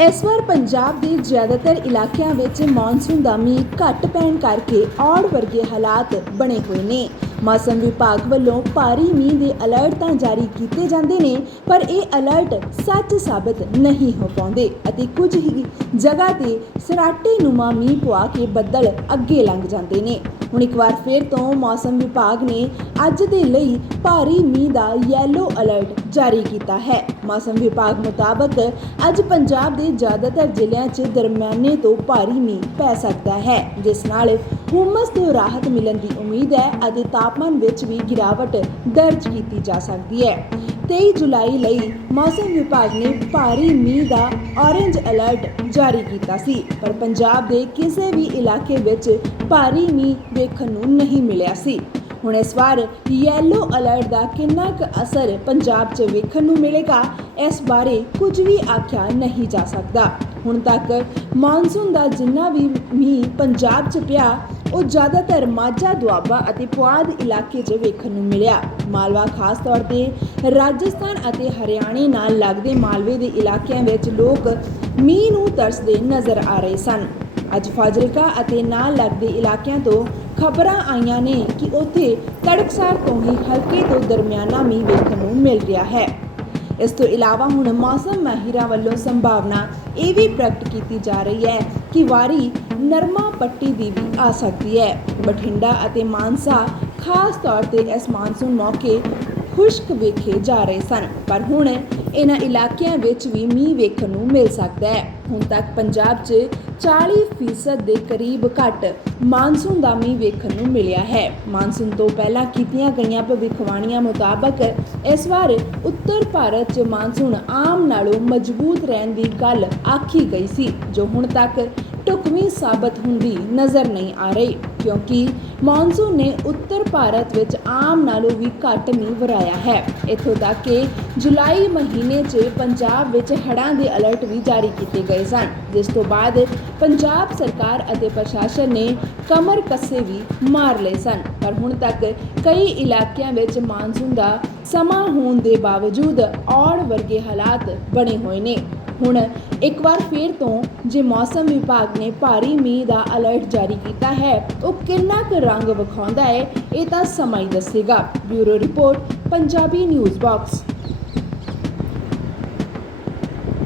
ਇਸ ਵਾਰ ਪੰਜਾਬ ਦੇ ਜ਼ਿਆਦਾਤਰ ਇਲਾਕਿਆਂ ਵਿੱਚ ਮੌਨਸੂਨ ਦਾ ਮੀਂਹ ਘੱਟ ਪੈਣ ਕਰਕੇ ਔੜ ਵਰਗੇ ਹਾਲਾਤ ਬਣੇ ਹੋਏ ਨੇ। ਮੌਸਮ ਵਿਭਾਗ ਵੱਲੋਂ ਭਾਰੀ ਮੀਂਹ ਦੇ ਅਲਰਟ ਤਾਂ ਜਾਰੀ ਕੀਤੇ ਜਾਂਦੇ ਨੇ, ਪਰ ਇਹ ਅਲਰਟ ਸੱਚ ਸਾਬਤ ਨਹੀਂ ਹੋ ਪਾਉਂਦੇ ਅਤੇ ਕੁਝ ਹੀ ਜਗ੍ਹਾ ਤੇ ਸਰਾਟੇ ਨੂਮਾ ਮੀਂਹ ਪਵਾ ਕੇ ਬੱਦਲ ਅੱਗੇ ਲੰਘ ਜਾਂਦੇ ਨੇ। ਹੁਣ ਇੱਕ ਵਾਰ ਫਿਰ ਤੋਂ ਮੌਸਮ ਵਿਭਾਗ ਨੇ ਅੱਜ ਦੇ ਲਈ ਭਾਰੀ ਮੀਂਹ ਦਾ ਯੈਲੋ ਅਲਰਟ ਜਾਰੀ ਕੀਤਾ ਹੈ। ਮੌਸਮ ਵਿਭਾਗ ਮੁਤਾਬਕ ਅੱਜ ਪੰਜਾਬ ਦੇ ਜ਼ਿਆਦਾਤਰ ਜ਼ਿਲ੍ਹਿਆਂ 'ਚ ਦਰਮਿਆਨੇ ਤੋਂ ਭਾਰੀ ਮੀਂਹ ਪੈ ਸਕਦਾ ਹੈ, ਜਿਸ ਨਾਲ ਹੁਮਸ ਤੋਂ ਰਾਹਤ ਮਿਲਣ ਦੀ ਉਮੀਦ ਹੈ ਅਤੇ ਤਾਪਮਾਨ ਵਿੱਚ ਵੀ ਗਿਰਾਵਟ ਦਰਜ ਕੀਤੀ ਜਾ ਸਕਦੀ ਹੈ। 23 ਜੁਲਾਈ ਲਈ ਮੌਸਮ ਵਿਭਾਗ ਨੇ ਭਾਰੀ ਮੀਂਹ ਦਾ ਔਰੇਂਜ ਅਲਰਟ ਜਾਰੀ ਕੀਤਾ ਸੀ, ਪਰ ਪੰਜਾਬ ਦੇ ਕਿਸੇ ਵੀ ਇਲਾਕੇ ਵਿੱਚ ਭਾਰੀ ਮੀਂਹ ਵੇਖਣ ਨੂੰ ਨਹੀਂ ਮਿਲਿਆ ਸੀ। ਹੁਣ ਇਸ ਵਾਰ ਯੈਲੋ ਅਲਰਟ ਦਾ ਕਿੰਨਾ ਕੁ ਅਸਰ ਪੰਜਾਬ 'ਚ ਵੇਖਣ ਨੂੰ ਮਿਲੇਗਾ, ਇਸ ਬਾਰੇ ਕੁਝ ਵੀ ਆਖਿਆ ਨਹੀਂ ਜਾ ਸਕਦਾ। ਹੁਣ ਤੱਕ ਮੌਨਸੂਨ ਦਾ ਜਿੰਨਾ ਵੀ ਮੀਂਹ ਪੰਜਾਬ 'ਚ ਪਿਆ, ਉਹ ਜ਼ਿਆਦਾਤਰ ਮਾਝਾ, ਦੁਆਬਾ ਅਤੇ ਪੁਆਧ ਇਲਾਕੇ 'ਚ ਵੇਖਣ ਨੂੰ ਮਿਲਿਆ। ਮਾਲਵਾ ਖਾਸ ਤੌਰ ਤੇ ਰਾਜਸਥਾਨ ਅਤੇ ਹਰਿਆਣੇ ਨਾਲ ਲੱਗਦੇ ਮਾਲਵੇ ਦੇ ਇਲਾਕਿਆਂ ਵਿੱਚ ਲੋਕ ਮੀਂਹ ਨੂੰ ਤਰਸਦੇ ਨਜ਼ਰ ਆ ਰਹੇ ਸਨ। ਅੱਜ ਫਾਜ਼ਿਲਕਾ ਅਤੇ ਨਾਲ ਲੱਗਦੇ ਇਲਾਕਿਆਂ ਤੋਂ ਖਬਰਾਂ ਆਈਆਂ ਨੇ ਕਿ ਉੱਥੇ ਤੜਕਸਾਰ ਤੋਂ ਹੀ ਹਲਕੇ ਤੋਂ ਦਰਮਿਆਨਾ ਮੀਂਹ ਵੇਖਣ ਨੂੰ ਮਿਲ ਰਿਹਾ ਹੈ। ਇਸ ਤੋਂ ਇਲਾਵਾ ਹੁਣ ਮੌਸਮ ਮਾਹਿਰਾਂ ਵੱਲੋਂ ਸੰਭਾਵਨਾ ਇਹ ਵੀ ਪ੍ਰਗਟ ਕੀਤੀ ਜਾ ਰਹੀ ਹੈ ਕਿ ਵਾਰੀ ਨਰਮਾ ਪੱਟੀ ਦੀ ਵੀ ਆ ਸਕਦੀ ਹੈ। ਬਠਿੰਡਾ ਅਤੇ ਮਾਨਸਾ ਖਾਸ ਤੌਰ ਤੇ ਇਸ ਮਾਨਸੂਨ ਮੌਕੇ ਖੁਸ਼ਕ ਵੇਖੇ ਜਾ ਰਹੇ ਸਨ, ਪਰ ਹੁਣ ਇਹਨਾਂ ਇਲਾਕਿਆਂ ਵਿੱਚ ਵੀ ਮੀਂਹ ਵੇਖਣ ਨੂੰ ਮਿਲ ਸਕਦਾ ਹੈ। ਹੁਣ ਤੱਕ ਪੰਜਾਬ 'ਚ 40% ਦੇ ਕਰੀਬ ਘੱਟ ਮਾਨਸੂਨ ਦਾ ਮੀਂਹ ਵੇਖਣ ਨੂੰ ਮਿਲਿਆ ਹੈ। ਮਾਨਸੂਨ ਤੋਂ ਪਹਿਲਾਂ ਕੀਤੀਆਂ ਗਈਆਂ ਭਵਿੱਖਬਾਣੀਆਂ ਮੁਤਾਬਕ ਇਸ ਵਾਰ ਉੱਤਰ ਭਾਰਤ 'ਚ ਮਾਨਸੂਨ ਆਮ ਨਾਲੋਂ ਮਜ਼ਬੂਤ ਰਹਿਣ ਦੀ ਗੱਲ ਆਖੀ ਗਈ ਸੀ, ਜੋ ਹੁਣ ਤੱਕ ਢੁਕਵੀਂ ਸਾਬਤ ਹੁੰਦੀ ਨਜ਼ਰ ਨਹੀਂ ਆ ਰਹੀ, ਕਿਉਂਕਿ ਮੌਨਸੂਨ ਨੇ ਉੱਤਰ ਭਾਰਤ ਵਿੱਚ ਆਮ ਨਾਲੋਂ ਵੀ ਘੱਟ ਮੀਂਹ ਵਰਾਇਆ ਹੈ। ਇੱਥੋਂ ਤੱਕ ਕਿ ਜੁਲਾਈ ਮਹੀਨੇ 'ਚ ਪੰਜਾਬ ਵਿੱਚ ਹੜ੍ਹਾਂ ਦੇ ਅਲਰਟ ਵੀ ਜਾਰੀ ਕੀਤੇ ਗਏ ਸਨ, ਜਿਸ ਤੋਂ ਬਾਅਦ ਪੰਜਾਬ ਸਰਕਾਰ ਅਤੇ ਪ੍ਰਸ਼ਾਸਨ ਨੇ ਕਮਰ ਕੱਸੇ ਵੀ ਮਾਰ ਲਏ ਸਨ। ਪਰ ਹੁਣ ਤੱਕ ਕਈ ਇਲਾਕਿਆਂ ਵਿੱਚ ਮਾਨਸੂਨ ਦਾ ਸਮਾਂ ਹੋਣ ਦੇ ਬਾਵਜੂਦ ਔੜ ਵਰਗੇ ਹਾਲਾਤ ਬਣੇ ਹੋਏ ਨੇ। ਹੁਣ ਇੱਕ ਵਾਰ ਫੇਰ ਤੋਂ ਜੇ ਮੌਸਮ ਵਿਭਾਗ ਨੇ ਭਾਰੀ ਮੀਂਹ ਦਾ ਅਲਰਟ ਜਾਰੀ ਕੀਤਾ ਹੈ, ਉਹ ਕਿੰਨਾ ਕੁ ਰੰਗ ਵਿਖਾਉਂਦਾ ਹੈ, ਇਹ ਤਾਂ ਸਮਾਂ ਹੀ ਦੱਸੇਗਾ। Bureau report, Punjabi news box.